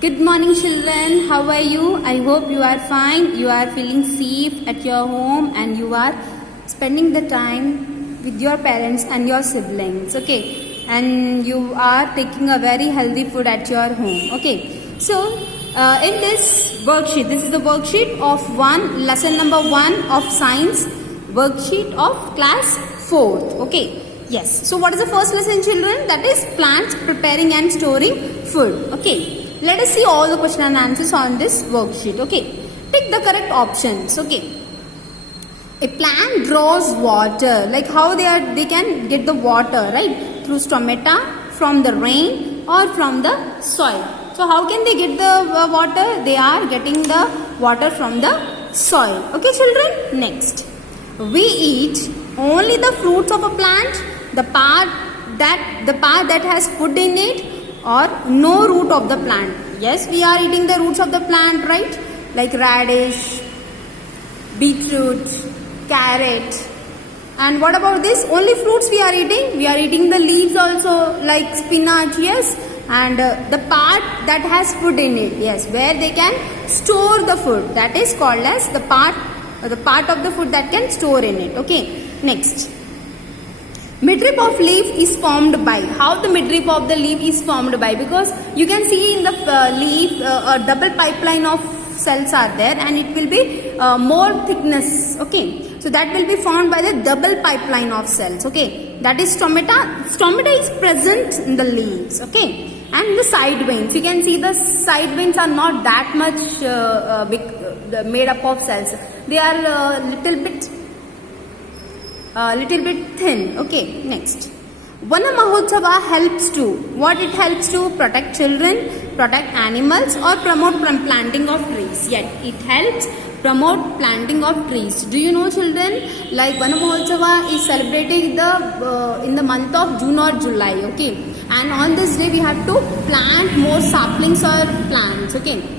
Good morning, children. How are you? I hope you are fine. You are feeling safe at your home and you are spending the time with your parents and your siblings. Okay. And you are taking a very healthy food at your home. Okay. So, in this worksheet, this is the worksheet of lesson number 1 of science, worksheet of class 4th. Okay. Yes. So, what is the first lesson, children? That is plants preparing and storing food. Okay. Let us see all the question and answers on this worksheet. Okay. Pick the correct options. Okay. A plant draws water. Like how they can get the water, right? Through stomata, from the rain or from the soil. So how can they get the water? They are getting the water from the soil. Okay, children. Next. We eat only the fruits of a plant, the part that has food in it, or no root of the plant. Yes, we are eating the roots of the plant, right? Like radish, beetroot, carrot. And what about this? Only fruits we are eating. We are eating the leaves also, like spinach, yes. And the part that has food in it, yes, where they can store the food. That is called as the part of the food that can store in it. Okay. Next. Midrib of leaf is formed by. How the midrib of the leaf is formed by? Because you can see in the leaf a double pipeline of cells are there, and it will be more thickness. Okay, so that will be formed by the double pipeline of cells. Okay, that is stomata. Stomata is present in the leaves. Okay, and the side veins. You can see the side veins are not that much made up of cells. They are little bit thin. Okay, next. Vana Mahotsava helps to, what it helps to? Protect children, protect animals, or promote planting of trees. Yet it helps promote planting of trees. Do you know, children, like Vana Mahotsava is celebrated in the month of June or July. Okay, and on this day we have to plant more saplings or plants. Okay.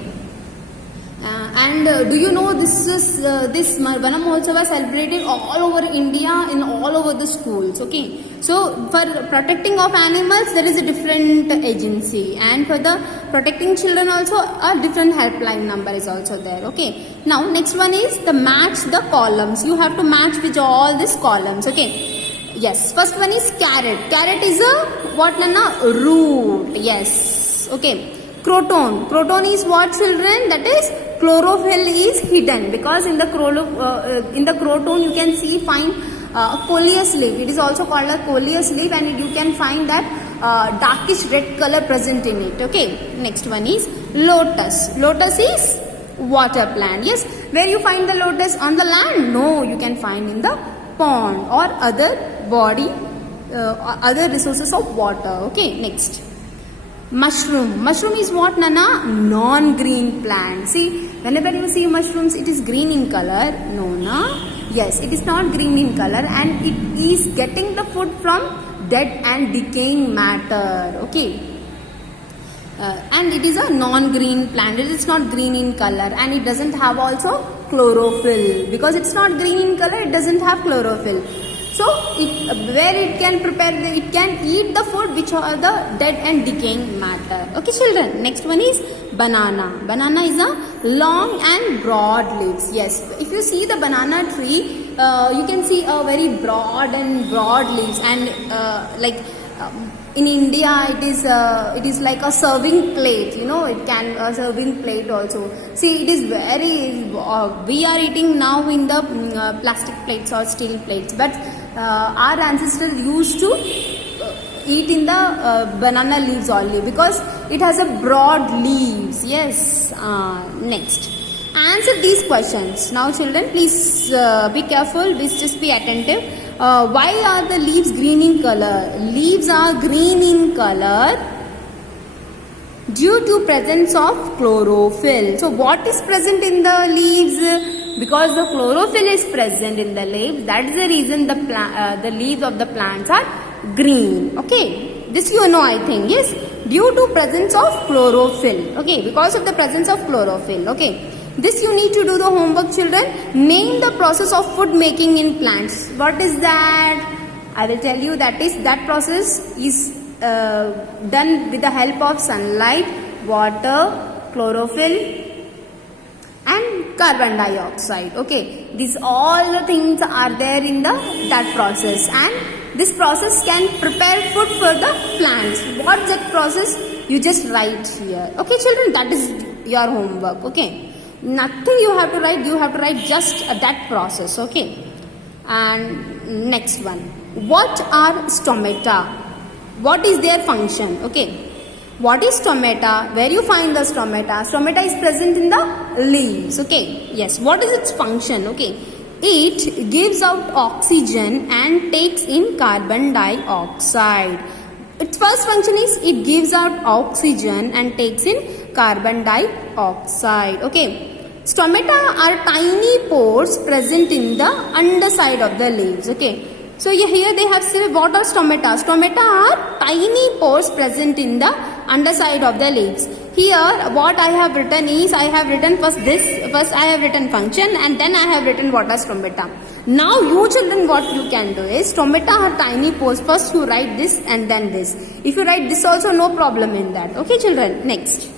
And do you know this Vana Mahotsava celebrated all over India, in all over the schools. Okay, so for protecting of animals there is a different agency, and for the protecting children also a different helpline number is also there. Okay, now next one is the match the columns. You have to match with all these columns. Okay, yes, first one is carrot. Carrot is a what, Nana? Root. Yes. Okay. Croton. Croton is what, children? That is chlorophyll is hidden, because in the croton you can find a coleus leaf. It is also called a coleus leaf, and you can find that darkish red color present in it. Okay. Next one is lotus. Lotus is water plant. Yes. Where you find the lotus? On the land? No, you can find in the pond or other other resources of water. Okay. Next. Mushroom. Mushroom is what, Nana? Non-green plant. See, whenever you see mushrooms, it is green in color. No, na? Yes, it is not green in color, and it is getting the food from dead and decaying matter. Okay. And it is a non-green plant. It is not green in color, and it doesn't have also chlorophyll. Because it's not green in color, it doesn't have chlorophyll. So, where it can prepare, it can eat the food which are the dead and decaying matter. Okay, children. Next one is banana. Banana is a long and broad leaves. Yes, if you see the banana tree, you can see a very broad leaves, and in India it is like a serving plate. You know, it can a serving plate also. See, it is very we are eating now in the plastic plates or steel plates, but our ancestors used to eat in the banana leaves only, because it has a broad leaves. Yes. Next, answer these questions. Now, children, please be careful. Please just be attentive. Why are the leaves green in color? Leaves are green in color due to presence of chlorophyll. So, what is present in the leaves? Because the chlorophyll is present in the leaves, that is the reason the leaves of the plants are green. Okay, this you know, I think. Yes, due to presence of chlorophyll. Okay, because of the presence of chlorophyll. Okay, this you need to do the homework, children. Name the process of food making in plants. What is that? I will tell you. That process is done with the help of sunlight, water, chlorophyll and carbon dioxide. Okay, these all the things are there in that process, and this process can prepare food for the plants. What's that process? You just write here. Okay children, that is your homework. Okay, nothing you have to write, you have to write just that process. Okay, and next one, what are stomata? What is their function? Okay, what is stomata? Where you find the stomata? Stomata is present in the leaves. Okay, yes. What is its function? Okay, it gives out oxygen and takes in carbon dioxide. Its first function is it gives out oxygen and takes in carbon dioxide. Okay, stomata are tiny pores present in the underside of the leaves. Okay, so here they have said what are stomata? Stomata are tiny pores present in the underside of the leaves. Here what I have written is, I have written first I have written function, and then I have written what are stomata. Now you children, what you can do is, stomata are tiny pores. First you write this and then this. If you write this also, no problem in that. Okay children, next.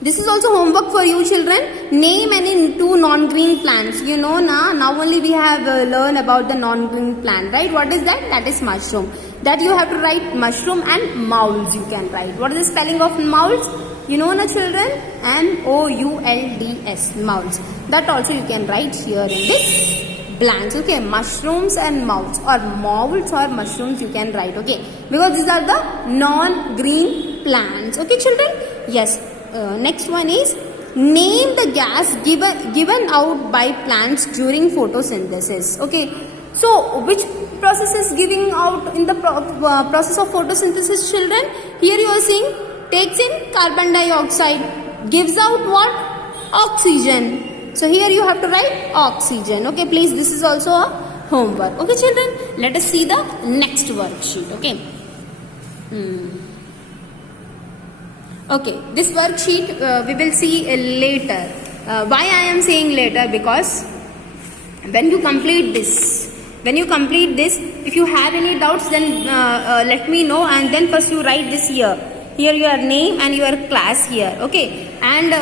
This is also homework for you children. Name any two non-green plants. You know now only we have learned about the non-green plant, right? What is that? That is mushroom. That you have to write mushroom and moulds you can write. What is the spelling of moulds? You know na children? M-O-U-L-D-S, moulds. That also you can write here in this blanks. Okay, mushrooms and moulds, or moulds or mushrooms you can write. Okay, because these are the non-green plants. Okay children? Yes. Next one is, name the gas given out by plants during photosynthesis. Okay, so which process is giving out in the process of photosynthesis children? Here you are seeing, takes in carbon dioxide, gives out what? Oxygen. So here you have to write oxygen. Okay, please, this is also a homework. Okay children, let us see the next worksheet. Okay. Okay, this worksheet we will see later. Why I am saying later? Because when you complete this, if you have any doubts, then let me know, and then first you write this here. Here your name and your class here. Okay, and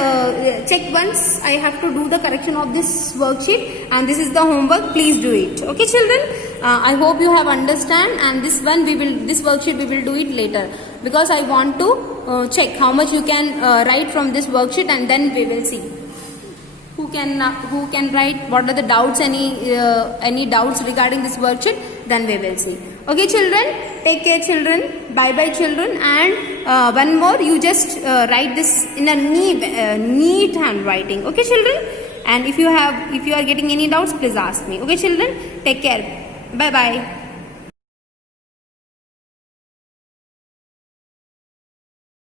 check once. I have to do the correction of this worksheet, and this is the homework. Please do it. Okay children, I hope you have understand, and this worksheet we will do it later, because I want to check how much you can write from this worksheet, and then we will see who can write, what are the doubts, any doubts regarding this worksheet, then we will see. Okay children, take care children, bye bye children, and one more, you just write this in a neat handwriting. Okay children, and if you are getting any doubts, please ask me. Okay children, take care, bye bye.